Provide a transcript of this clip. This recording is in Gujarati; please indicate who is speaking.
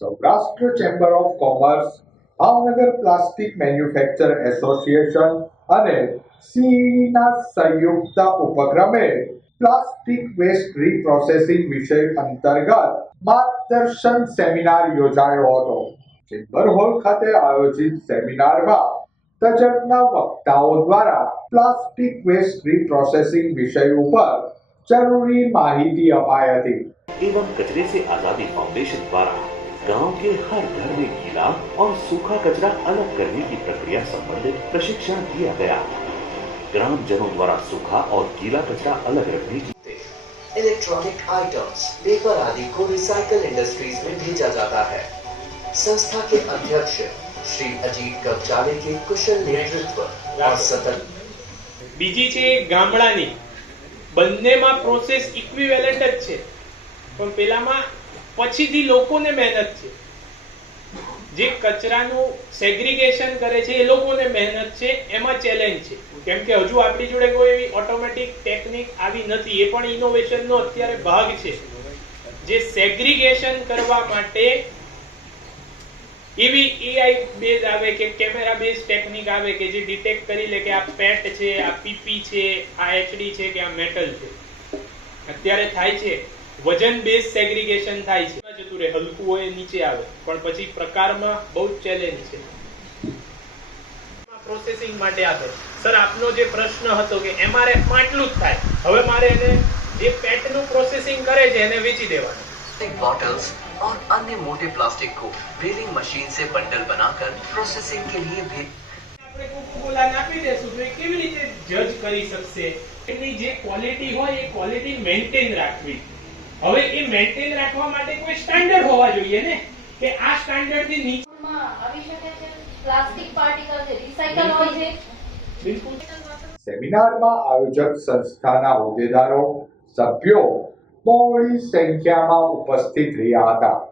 Speaker 1: Saurashtra chamber of commerce Bhavnagar plastic manufacture association અને સીઈના સંયુક્ત ઉપક્રમે પ્લાસ્ટિક વેસ્ટ રીપ્રોસેસિંગ વિષય અંતર્ગત માર્ગદર્શન સેમિનાર યોજાયો હતો. ચેમ્બર હોલ ખાતે આયોજિત સેમિનારમાં તજજ્ઞ વક્તાઓ દ્વારા પ્લાસ્ટિક વેસ્ટ રીપ્રોસેસિંગ વિષય ઉપર જરૂરી માહિતી અપાઈ હતી.
Speaker 2: એવમ કચરે સે આઝાદી ફાઉન્ડેશન દ્વારા गांव के हर घर में गीला और सूखा कचरा अलग करने की प्रक्रिया संबंधित प्रशिक्षण दिया गया ग्रामजनों द्वारा सूखा और गीला कचरा अलग रखने की
Speaker 3: इलेक्ट्रॉनिक आइटम्स पेपर आदि को रिसाइकल इंडस्ट्रीज में भेजा जाता है संस्था के अध्यक्ष श्री अजीत कब्जाले के कुशल नेतृत्व और सतत
Speaker 4: બીજી છે ગામડાની બંનેમાં પ્રોસેસ ઇક્વિવેલન્ટ જ છે પણ પેલામાં પછીથી લોકોને મહેનત છે, જે કચરાનું સેગ્રીગેશન કરે છે, એ લોકોને મહેનત છે, એમાં ચેલેન્જ છે. કેમ કે હજુ આપણી જોડે કોઈ એવી ઓટોમેટિક ટેકનિક આવી નથી, એ પણ ઇનોવેશનનો અત્યારે ભાગ છે. જે સેગ્રીગેશન કરવા માટે એવી એઆઈ બેઝ આવે કે કેમેરા બેઝ ટેકનિક આવે કે જે ડિટેક્ટ કરી લે કે આ પેટ છે, આ પીપી છે, આ એચડી છે, કે આ મેટલ છે. અત્યારે થાય છે. વજન બેઝ સેગ્રીગેશન થાય છે જતું રહે હલકું હોય એ નીચે આવે પણ પછી પ્રકારમાં બહુ જ ચેલેન્જ છે પ્રોસેસિંગ માટે આપે સર આપનો જે પ્રશ્ન હતો કે એમઆરએફ માં આટલું જ થાય હવે મારે એને જે પેટનું પ્રોસેસિંગ કરે છે એને વેચી દેવાનું
Speaker 3: प्लास्टिक बॉटल्स और अन्य मोटे प्लास्टिक को बेलिंग मशीन से बंडल बनाकर प्रोसेसिंग के लिए भेज
Speaker 4: આપણે કોકોકોલાને આપી દેશું તો એ કેવી રીતે જજ કરી શકશે એની જે ક્વોલિટી હોય એ ક્વોલિટી મેન્ટેન રાખવી હવે એ મેન્ટેન રાખવા માટે કોઈ સ્ટાન્ડર્ડ હોવા જોઈએ ને? કે આ સ્ટાન્ડર્ડથી નીચે
Speaker 5: આવી શકે છે? પ્લાસ્ટિક પાર્ટિકલ છે રિસાયકલ હોય છે?
Speaker 4: બિલકુલ.
Speaker 1: સેમિનારમાં આયોજક સંસ્થાના હોદ્દેદારો સભ્યો બહોળી સંખ્યામાં ઉપસ્થિત રહ્યા હતા.